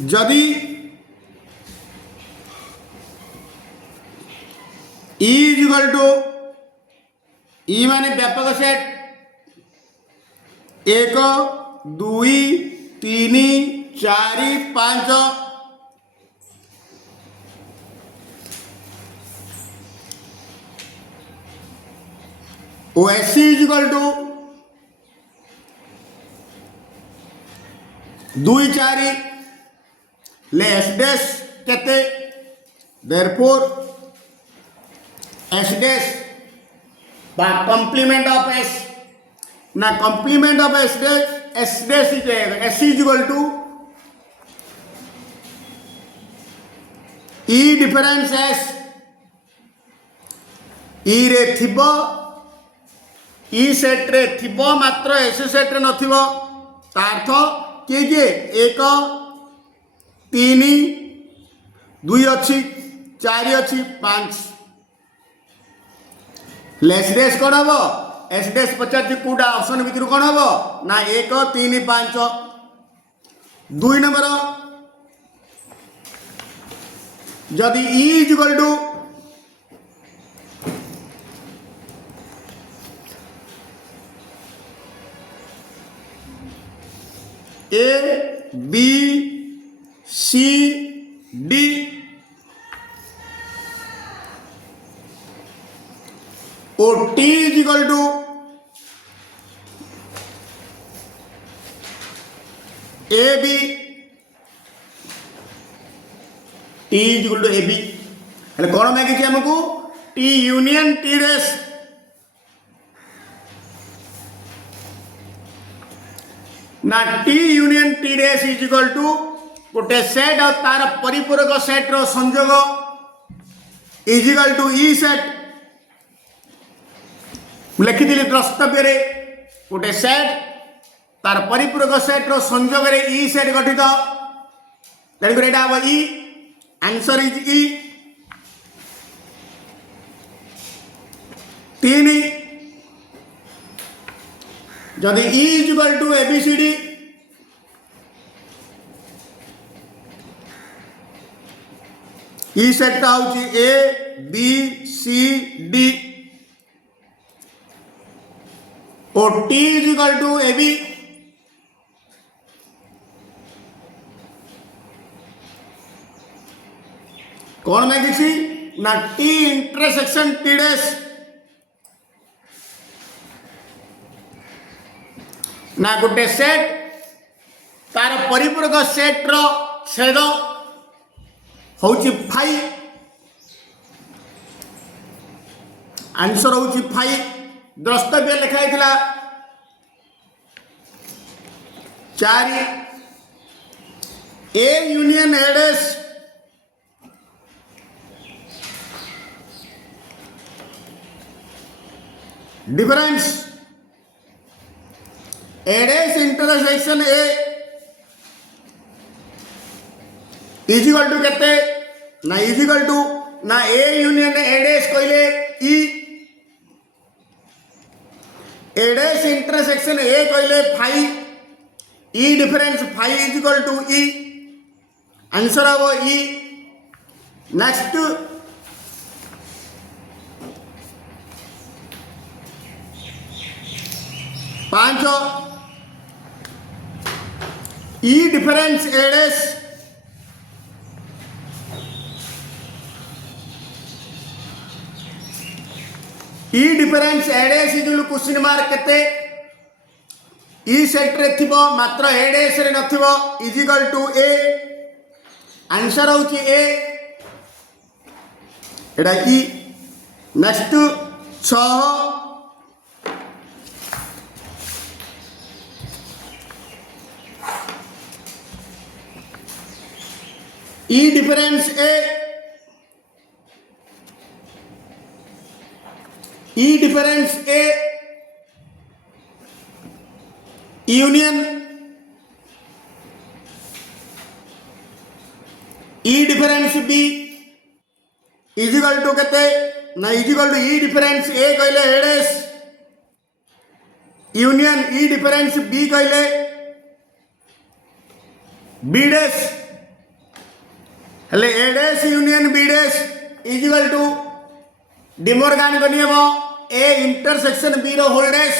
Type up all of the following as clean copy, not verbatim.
जदि E is equal to ई माने व्यापक सेट 1 2 3 4 5 और SC इज इक्वल टू 2 4 ले S डैश कहते therefore S dash by complement of S ना complement of S डैश ही जाएगा S is equal to E difference S E रे थिबो E सेट रे थिबो मात्र S सेट रे नथिबो तार्थ के जे 1 3 2 अच्छी 4 अच्छी 5 लेस डैश कौन हम एस डैश पचार कौटा ऑप्शन भितर कौन हम ना 1 3 5 2 नंबर जदि E is equal to A B C D और T is equal to A B T is equal to A B हेले कौन मागिଛି हमको T यूनियन T डैश ना T union T dash is equal to गोटे set और तार परिपूरक सेट रो संयोग इज इक्वल टू ई सेट लिखिली द्रष्टव्य गोटे सेट तार परिपूरक सेट रो संयोग ई सेट गठित तेणुक यहाँ हम ई आंसर इज ई 3 जदि E is equal to ABCD E set हूँ A B C D और T is equal to AB कौन मागिছি ना T इंटरसेक्शन T डैश ना गोटे सेट तार परिपूरक सेट रो छेद होची 5 आंसर होची 5 द्रष्टव्य लिखाई 4 A union A dash difference A dash intersection A is equal to केते ना इज इक्वल टू ना A यूनियन A डैश कहले E A dash intersection A कहले 5 E difference 5 is equal to E answer हम E next 5 E difference A dash E difference A dash is question mark केते E set रे थिबो मात्र A dash रे नथिबो is equal to A answer होची A एटा E next 6 E difference A E difference A union E difference B is equal to केते ना is equal to E difference A कहले A dash union E difference B कहले B dash हेले A dash union B dash is equal to De Morgan का नियम A intersection B रो whole dash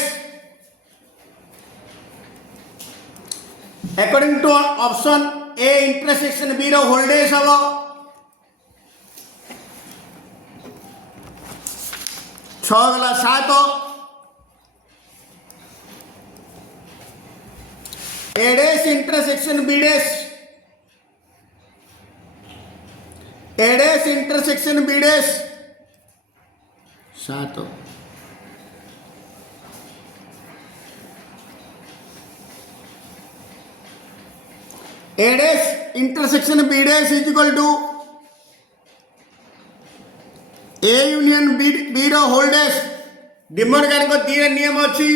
according to option A intersection B रो whole dash हम 6 गला 7 A dash intersection B dash A dash intersection B dash 7 A dash intersection B dash is equal to A union B रो whole dash De Morgan को 3 नियम अच्छी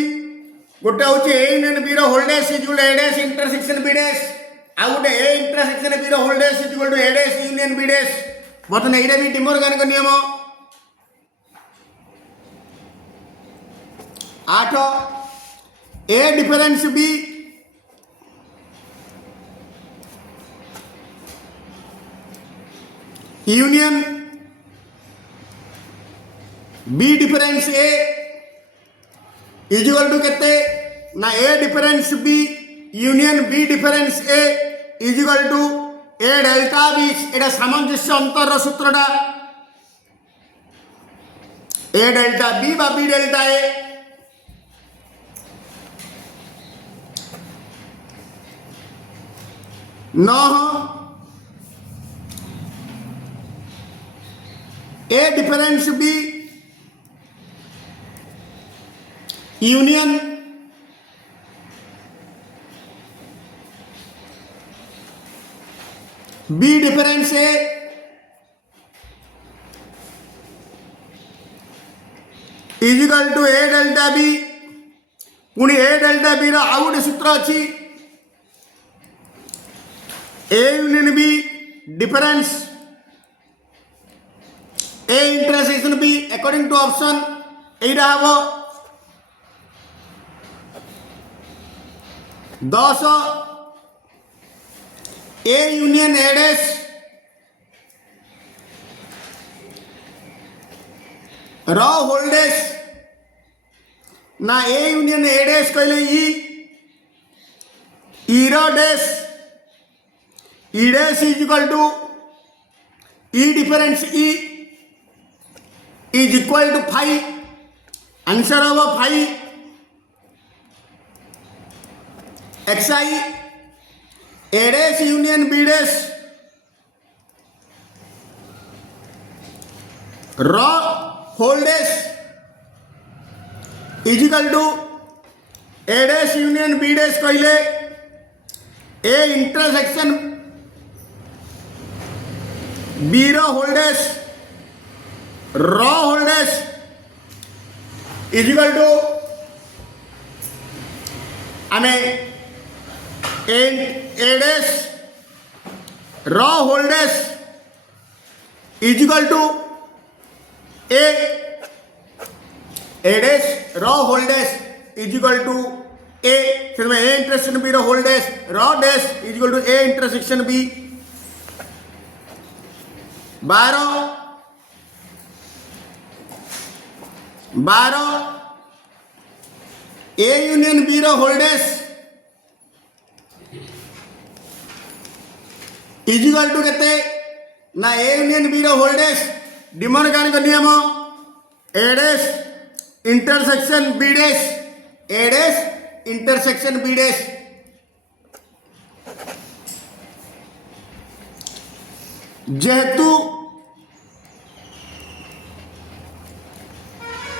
गोटे हूँ A union B रो whole dash is equal to A dash intersection B dash आ गोटे A intersection B रो whole dash is equal to A dash union B dash बर्तमान ये भी डिमोर्गान का नियम 8 A difference B union B difference A is equal to केते ना A difference B union B difference A is equal to A delta B एटा सामंजस्य अंतर सूत्रटा ए डेल्टा बी बा बी डेल्टा ए न A difference B union B difference A is equal to A delta B पुणी A delta B रो आउ गोटे सूत्र अच्छी A union B difference A intersection B according to option एटा हम 10 ए यूनियन ए डैश रो होल डैश ना ए यूनियन ए डैश कहले ई रो dash E dash is equal to E difference E is equal to 5 answer हम 5 xi A dash union B dash रो whole dash is equal to A dash union B dash कहले A intersection B रो whole dash रो whole dash is equal to आमे A dash रो whole dash is equal to A dash रो whole dash is equal to A फिर में A intersection B रो whole dash रो dash is equal to A intersection B 12 A union B रो whole dash is equal to केते ना A union B रो whole dash De Morgan का नियम A dash intersection B dash A dash intersection B dash जेहेतु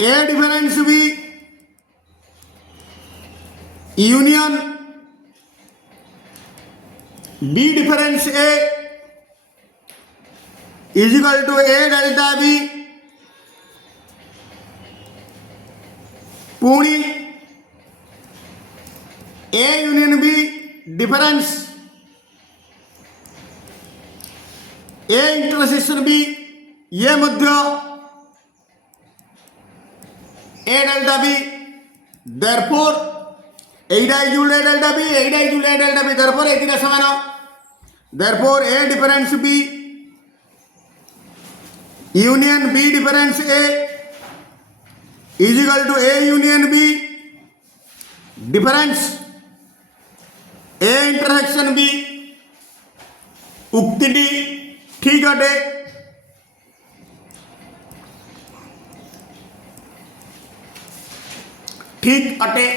A difference B union B difference A is equal to A delta B पूरी A union B difference A intersection B ये मध्य A delta B therefore एटा is A delta B एटा is A delta B therefore A समान therefore A difference B union B difference A is equal to A union B difference A intersection B उक्ति डी ठीक अटे। ठीक अटे।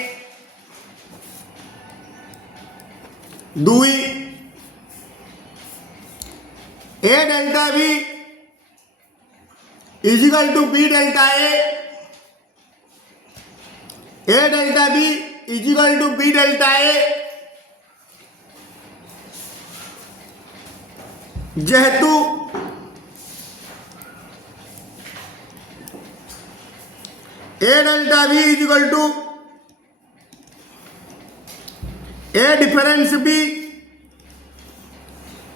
दुई A delta B is equal to B delta A delta B is equal to B delta A जेहेतु A delta B is equal to A difference B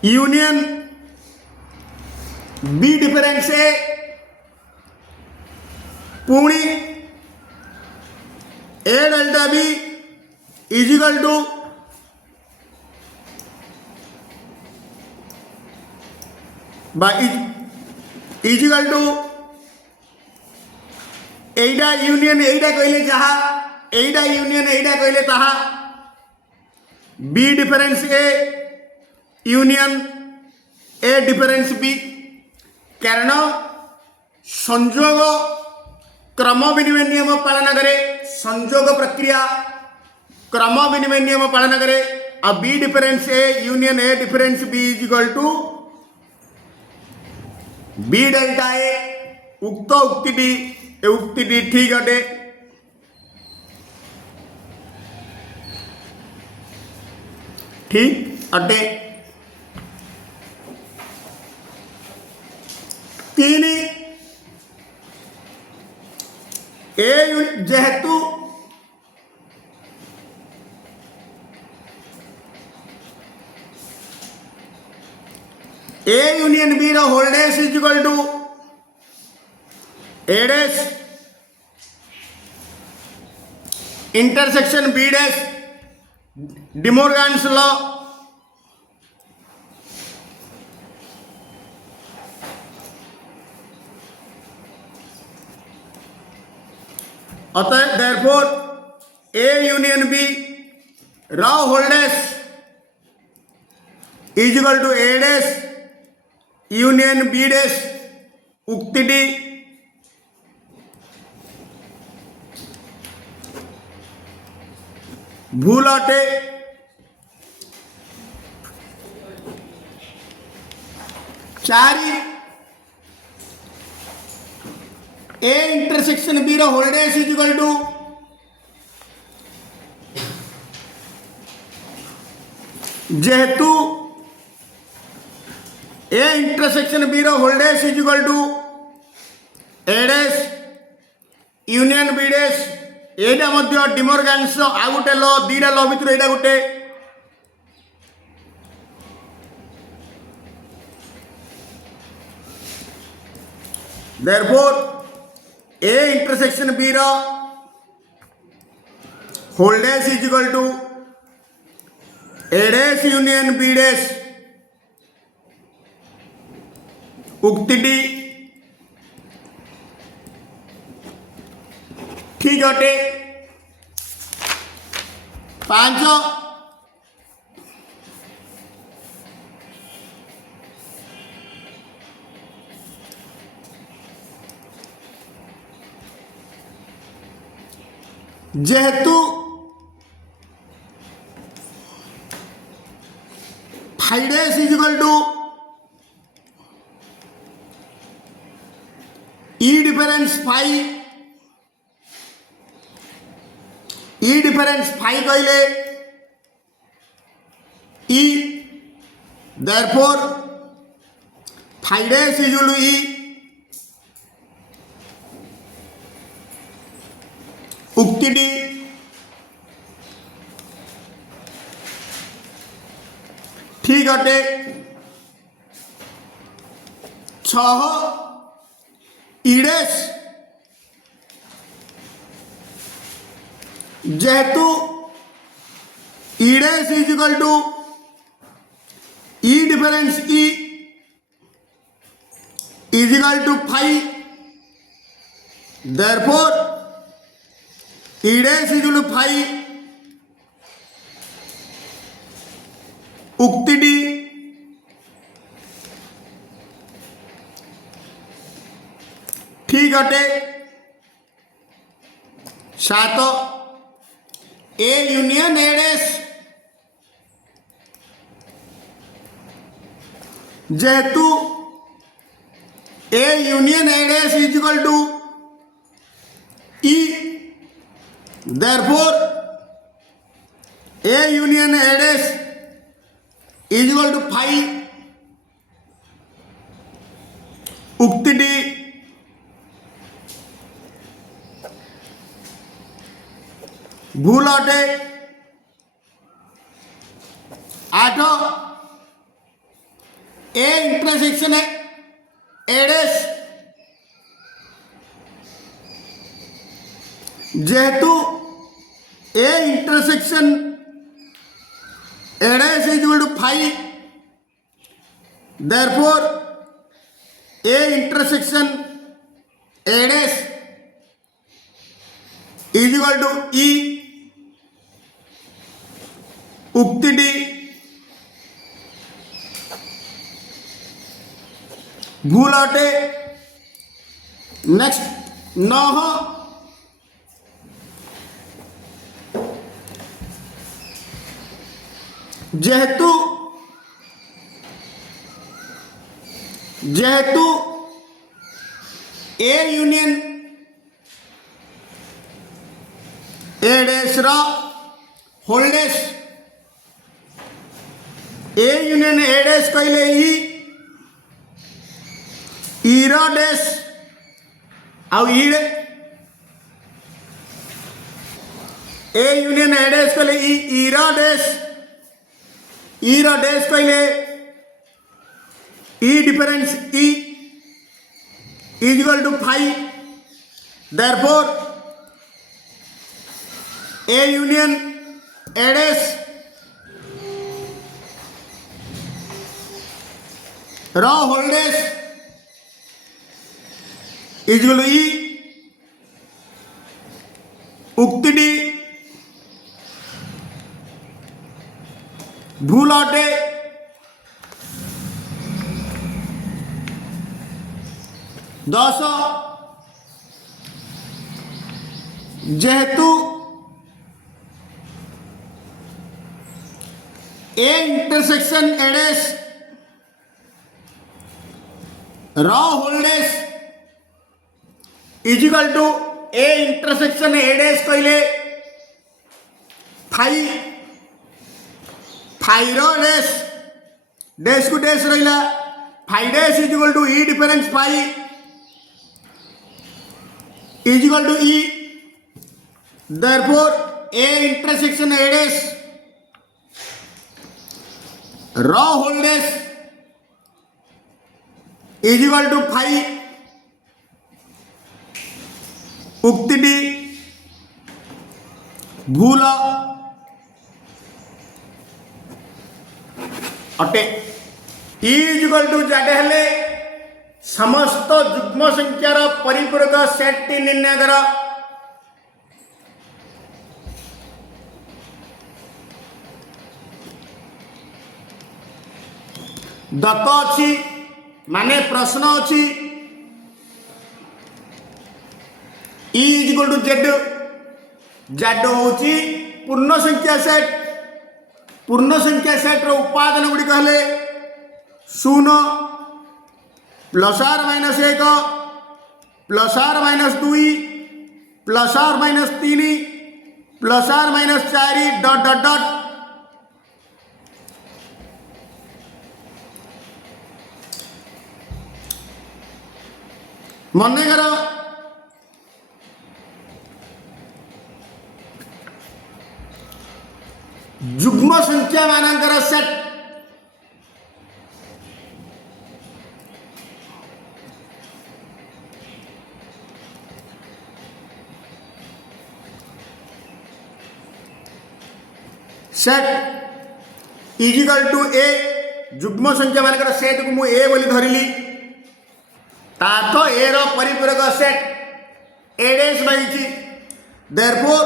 union B difference A पुणी A delta B is equal to is equal to एटा union एटा कहले जहा एटा union एटा कहले ताहा B difference A union A difference B कारण संयोग क्रम विनिमय नियम पालन करे संयोग प्रक्रिया क्रम विनिमय नियम पालन करे आ B difference A union A difference B is equal to B delta A उक्त उक्ति डी ठीक अटे। ठीक अटे। तीन ए जेहेतु ए यूनियन बी रो whole dash is equal to A dash intersection B dash De Morgan's law अतः देयरफॉर ए यूनियन बी रो whole dash is equal to A dash union B dash उक्ति डी भूल अटे। चारि ए इंटरसेक्शन बी रो whole dash is equal to जेहेतु A intersection B रो whole dash is equal to A dash union B dash एटा मध्य डिमोर्गन्स आ गोटे लॉ दीटा लॉ भितर एटा गोटे देयरफॉर ए इंटरसेक्शन बी रो whole dash is equal to A dash union B dash उक्ति डी ठीक अटे। पांच जेहेतु five dash is equal to E difference five E difference five कहले E therefore five dash is equal to E उक्ति डी ठीक अटे। छह ई डैश जेहेतु E dash is equal to E difference E is is equal to 5. Therefore E dash is equal to 5. उक्ति डी ठीक अटे। 7 ए यूनियन ए डैश जेहेतु A union A dash is equal to E, therefore A union A dash is equal to 5। उक्ति डी भूल अटे। 8 A intersection है ए डैश जेहेतु A intersection A dash is equal to 5, therefore A intersection A dash is equal to E. उक्ति डी भूल अटे। नेक्स्ट 9 जेहेतु ए यूनियन ए डैश रा whole dash A union A dash कहले E रा डैश आउ ई ए यूनियन ए डैश कहले ई रा डैश ई रा डैश कहले E difference E is equal to 5, therefore A union A dash रा whole dash is equal to E. उक्ति डी भूल अटे। 10 जेहेतु ए इंटरसेक्शन ए डैश रा whole dash is equal to A intersection A dash कहले 5 रो डैश डैश को डैश रहा 5 dash is equal to E difference 5 is equal to E, therefore A intersection A dash रा whole dash is equal to 5। उक्ति डी भूल अटे। E is equal to जाडे हेले समस्त जुग्म संख्यार परिपूरक सेट टी निर्णय कर। दत्त अच्छी माने प्रश्न अच्छी E is equal to Z Z होची पूर्ण संख्या सेट रो उपादान गुड़ी कहले 0 plus or minus 1 plus or minus 2 plus or minus 3 plus or minus 4 dot dot dot. मन कर जुग्म संख्या मानकर set set is equal to A जुग्म संख्या मानकर सेट को मु ए बोली धरली तार तो ए रो परिपूरक सेट ए डैश मागिछि देयरफॉर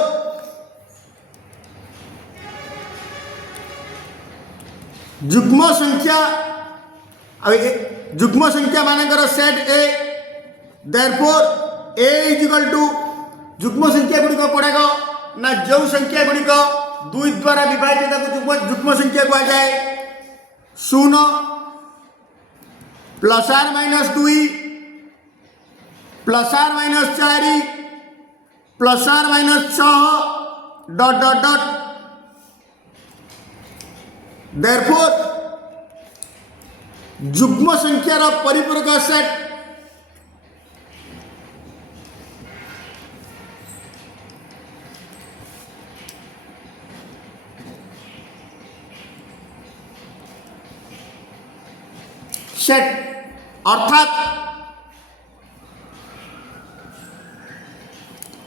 जुग्म संख्या मानकर set A therefore A is equal to जुग्म संख्या गुड़िक पड़ेगा ना जो संख्या गुड़िक 2 द्वारा विभाजित जुग्म संख्या कह जाए 0 plus or minus 2 plus or minus 4 plus or minus 6 dot dot dot therefore जुग्म संख्यार परिपूरक सेट अर्थात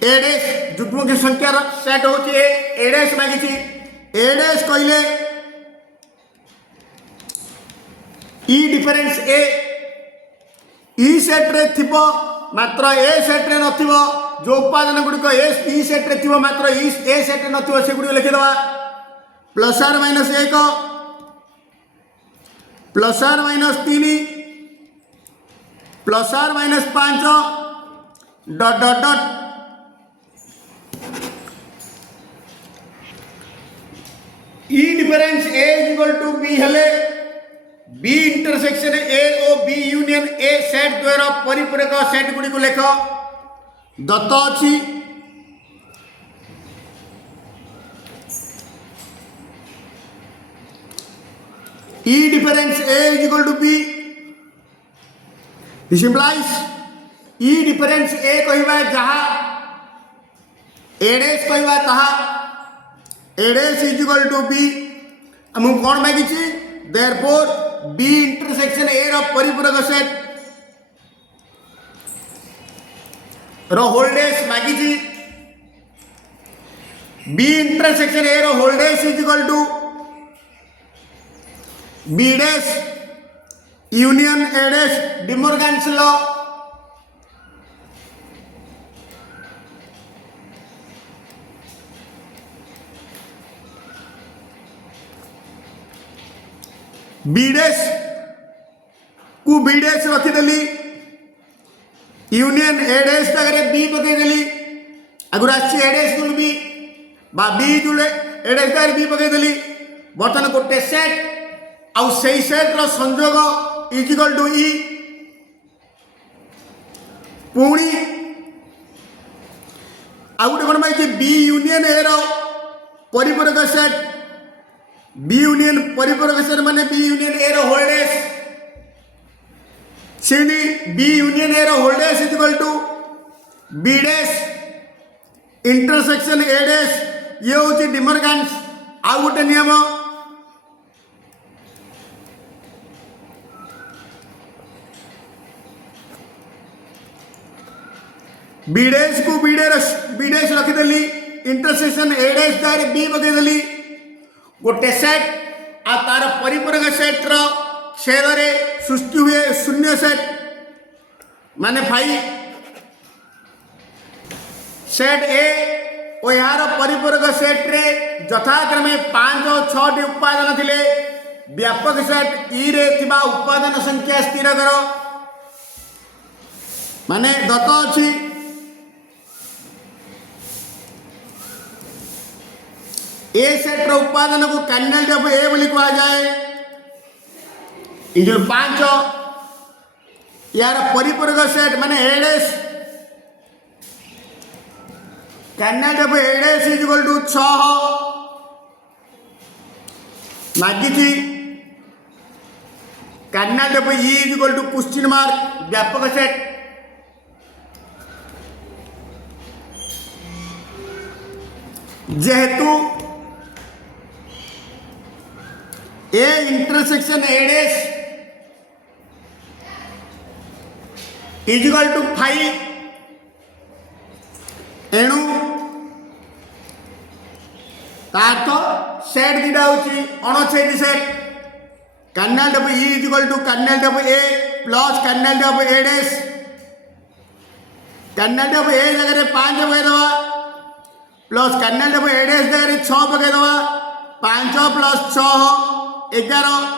ए डैश जुग्म की संख्यार सेट होची ए डैश मागिछि ए डैश कहले ई डिफरेंस ए ई सेट रे थिबो मात्र ए सेट रे नथिबो जो उपादान गुड़िक ई सेट रे थिबो मात्र ए सेट रे नथिबो से गुड़िक लिखि दवा plus or minus 1 plus or minus 3 plus or minus 5 dot dot dot E difference A is equal to B हेले बी इंटरसेक्शन ए और बी यूनियन ए सेट द्वारा परिपूरक सेट गुड़ी को लेख दत्त अच्छी E difference A is equal to B this implies E difference A कहवा जहा A dash कहवा ताहा A dash is equal to B हम कौन मागिछि देयरफॉर बी इंटरसेक्शन ए रो परिपूरक सेट रो होल डैश मागिछि बी इंटरसेक्शन ए रो whole dash is equal to B dash union A dash De Morgan's law B dash को बी डैश रखीदेली यूनियन ए डैश जगह बी पकईदेली आगुरी आसी ए डैश जुल बी बी जुले ए डैश जगह बी पकईदेली बर्तमान गोटे सेट आउ से सेट रो संयोग इज इक्वल टू ई पुणी आउ गोटे कौन मांगी बी यूनियन ए रो परिपूरक सेट बी यूनियन परिपूरक सेट माने बी यूनियन ए रो होल डैश सेनी बी यूनियन ए रो whole dash is equal to B dash intersection A dash ये होची डिमर्गन्स आउ गोटे नियम बी डैश को बी डैश रखीदेली इंटरसेक्शन ए डैश जगह बी पकईदेली गोटे सेट आ तार परिपूरक सेट रो छेद रे सृष्टि हुए शून्य सेट माने फाई सेट ए और यार परिपूरक सेट रे यथाक्रमे 5 और 6 उपादान थिले व्यापक सेट ई रे थिबा उपादान संख्या स्थिर करो माने दत्त अछि ए सेट रो उपादान को कर्नेल ऑफ ए बोली कहा जाए इंजल 5 यार परिपूरक सेट माने A dash kernel of A dash is equal to 6 मागिथि kernel of E is equal to question mark व्यापक सेट जेहेतु A intersection A dash is equal to 5 एणु तार तो सेट दिटा होची अणछेदी set kernel of E is equal to kernel of A plus kernel of A dash kernel डेबो A जगह 5 पकईदवा प्लस कर्नाल डेबो एडीएस जगह 6 पकईदवा 5 + 6 11